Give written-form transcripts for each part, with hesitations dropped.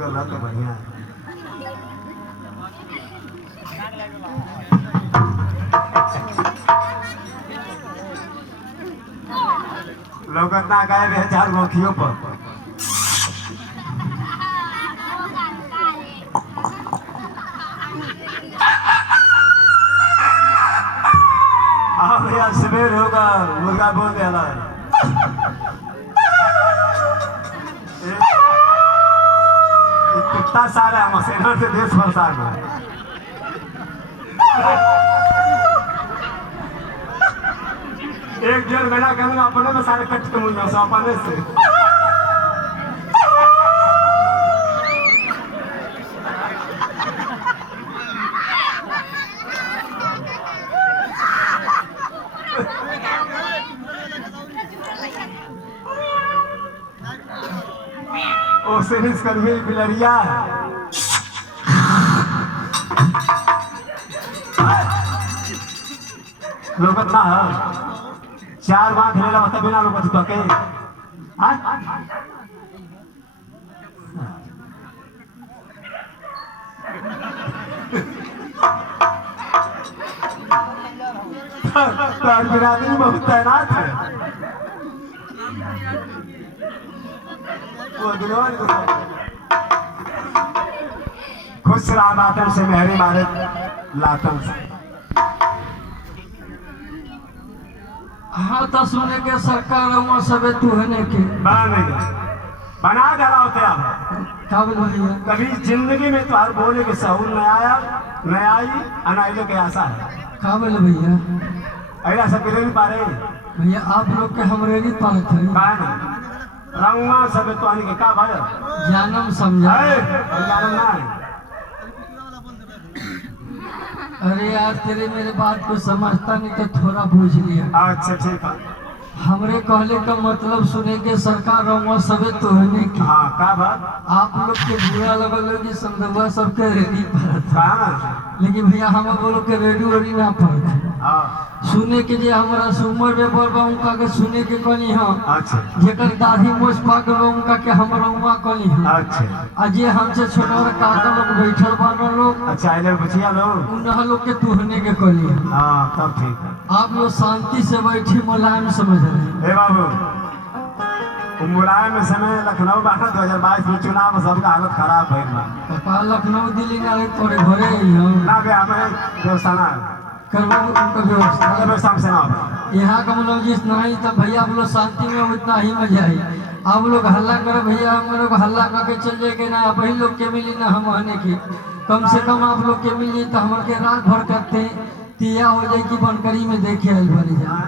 गला तो बढ़िया है। लोग इतना गए रहे 4 गोखियों पर। हाँ भैया सवेर होगा मुर्गा बोल दिया कितना सारा मसेना से देश परेशान है। एक डेढ़ महीना कहूँगा अपने में सारे कट के मुझे अपने से ओ सेनिस कर्मी बिलरिया लोग ना 4 बार खेले बता बिना लोग तो के बिरादरी बहुत तैनात है। खुश रहा मातम से मेहरी मारे लातम से। हाँ तो सुने के सरकार वहाँ सबे तुहने के बना डाला होते आप कभी जिंदगी में तो हर बोले के सहूर न आया न आई अनाइले के आशा है। का बोले भैया ऐसा सब गिरे नहीं पा रहे भैया आप लोग के हमरे नहीं पालत है रंगा सब तो आने के का भाई जानम समझा जानम ना है। अरे यार तेरे मेरे बात को समझता नहीं तो थोड़ा बूझ लिया। अच्छा ठीक है हमरे कहले का मतलब सुने के सरकार रहुआ सबे तोहने की। हाँ का बात आप लोग के बुरा लगल कि संदर्भा सबके रेडी पड़त कहाँ लेकिन भैया हम लोग के रेडियो रेडी ना पड़त हाँ सुने के जे हमारा उम्र में बड़बा उनका के सुने के कनी हम अच्छा जेकर दाढ़ी मोछ पाक उनका के हमरा उमा कनी हम अच्छा आ जे हमसे छोटा काका लोग बैठल बान लोग अच्छा इधर बचिया लोग उन लोग के तुहने के कनी हम। हाँ तब ठीक है। आप लोग शांति से बैठी मुलायम समझ रहे हे बाबू मुलायम में समय लखनऊ बाटा 2022 में चुनाव सबका हालत खराब है। लखनऊ दिल्ली ना तोरे घरे हम ना बे हमें व्यवस्था करवा उनका व्यवस्था से ना यहाँ का मनोजित नहीं तो भैया आप लोग शांति में उतना ही मजा आई। आप लोग हल्ला करो भैया हम लोग हल्ला करके चल जाएंगे ना वही लोग के मिली ना हम आने की कम से कम आप लोग के मिली तो हमारे रात भर करते तिया हो जाए कि बनकरी में देखे आयल बनी जाए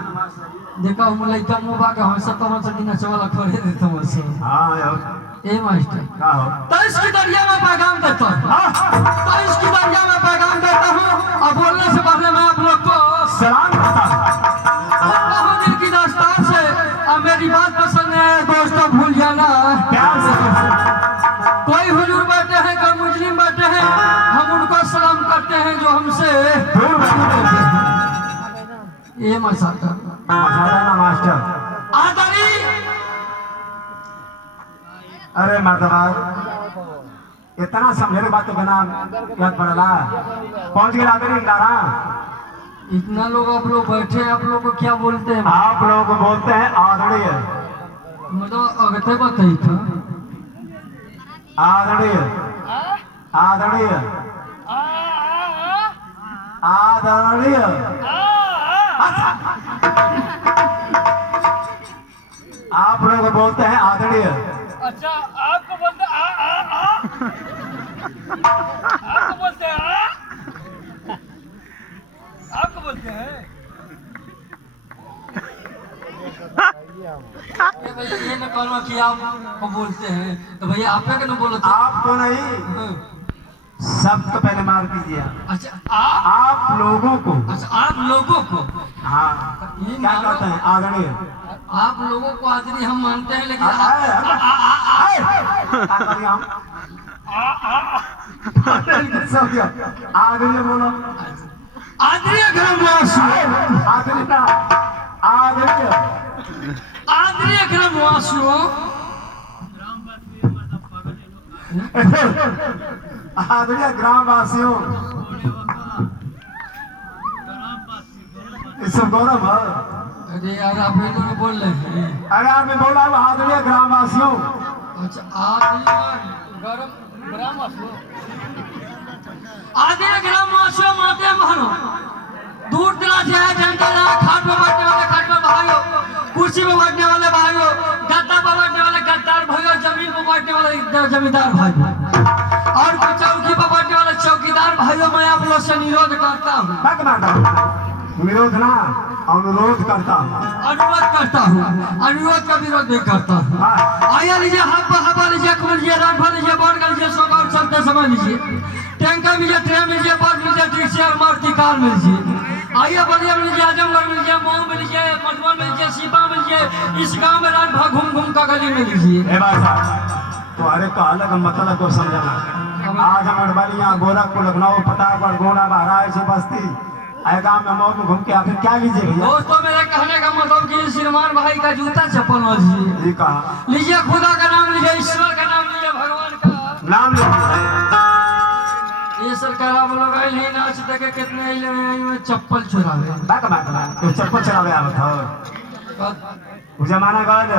देखा हम लइका मुबा के हम सब तमन से दिन चवला खड़े देते हम से। हां ए मास्टर का हो तो इसकी दरिया में पैगाम देता हूं तो इसकी दरिया में पैगाम देता हूं और बोलने से पहले मैं आप लोग को सलाम करता हूं दिल की दास्तान से। अब मेरी बात पसंद है दोस्तों भूल जाना प्यार से कोई हुजूर बैठे हैं कोई मुस्लिम बैठे हैं हम उनको सलाम करते हैं जो हमसे दूर बैठे ये मसाता ना मास्टर आदरी। अरे मर्दबा इतना समझे बात तो बिना याद पड़ला पहुंच गया आदरी इंदारा। इतना लोग आप लोग बैठे हैं आप लोग को क्या बोलते हैं आप लोगों को बोलते हैं आदरणीय मतलब अगते बताई था आदरणीय आदरणीय आदरणीय आप लोग बोलते हैं आदरणीय। अच्छा आपको बोलते आपको बोलते हैं आपको बोलते हैं ये न कहना कि आपको बोलते हैं तो भैया आप क्या कहना बोलते आपको नहीं सब तो पहले मार दीजिए। अच्छा आप लोगों को। अच्छा आप लोगों को हाँ क्या कहते हैं आदरणीय आप लोगों को आदरणीय हम मानते हैं लेकिन आदरणीय बोलो आदरणीय ग्रामवासी आदरणीय आदरणीय आदरणीय ग्रामवासियों आदरणीय ग्रामवासियों, ये सब गौरव है। अरे यार आप ही लोग बोल रहे हैं। अरे यार मैं बोल रहा हूँ आदरणीय ग्रामवासियों। अच्छा आदरणीय ग्रामवासियों माते बहनों, दूर दराज से आए जनता खाट में बैठने वाले खाट में भाइयों, कुर्सी में बैठने वाले भाइयों, गद्दा पर बैठने वाले गद्दार भाइयों, जमीन पर बैठने वाले जमींदार भाइयों और चौकी पर बैठने वाले चौकीदार भाइयों, मैं आप लोग से निरोध करता हूँ। विरोध ना अनुरोध करता हूँ। अनुरोध करता हूँ, अनुरोध का विरोध भी करता हूँ। आया लीजिए, हवा लीजिए, कमल लीजिए, राठवा लीजिए, बोर्ड लीजिए, सोकार चलते समय लीजिए, टैंकर लीजिए, ट्रेन लीजिए, बस लीजिए, ट्रिक्सी और मारुति कार लीजिए। आइए बलिया में लीजिए, आजमगढ़ में लीजिए, मऊ में लीजिए, मधुबन में लीजिए, सीपा में लीजिए, इस गाँव में रात घूम घूम का गली में लीजिए। तुम्हारे कहने का मतलब को समझना। आज हम बलिया, गोरखपुर, लखनऊ, प्रतापगढ़, गोंडा, महाराज, बस्ती गाँव में मऊ में घूम के आखिर क्या लीजिए भैया? दोस्तों मेरे कहने का मतलब कि श्रीमान भाई का जूता चप्पल लीजिए, लीजिए, खुदा का नाम लीजिए, ईश्वर का नाम लीजिए, भगवान का नाम लीजिए। ये सरकार आप लोग आई नहीं नाच देखे कितने चप्पल चुरावे, चप्पल चुरावे आवत हो। जमाना गल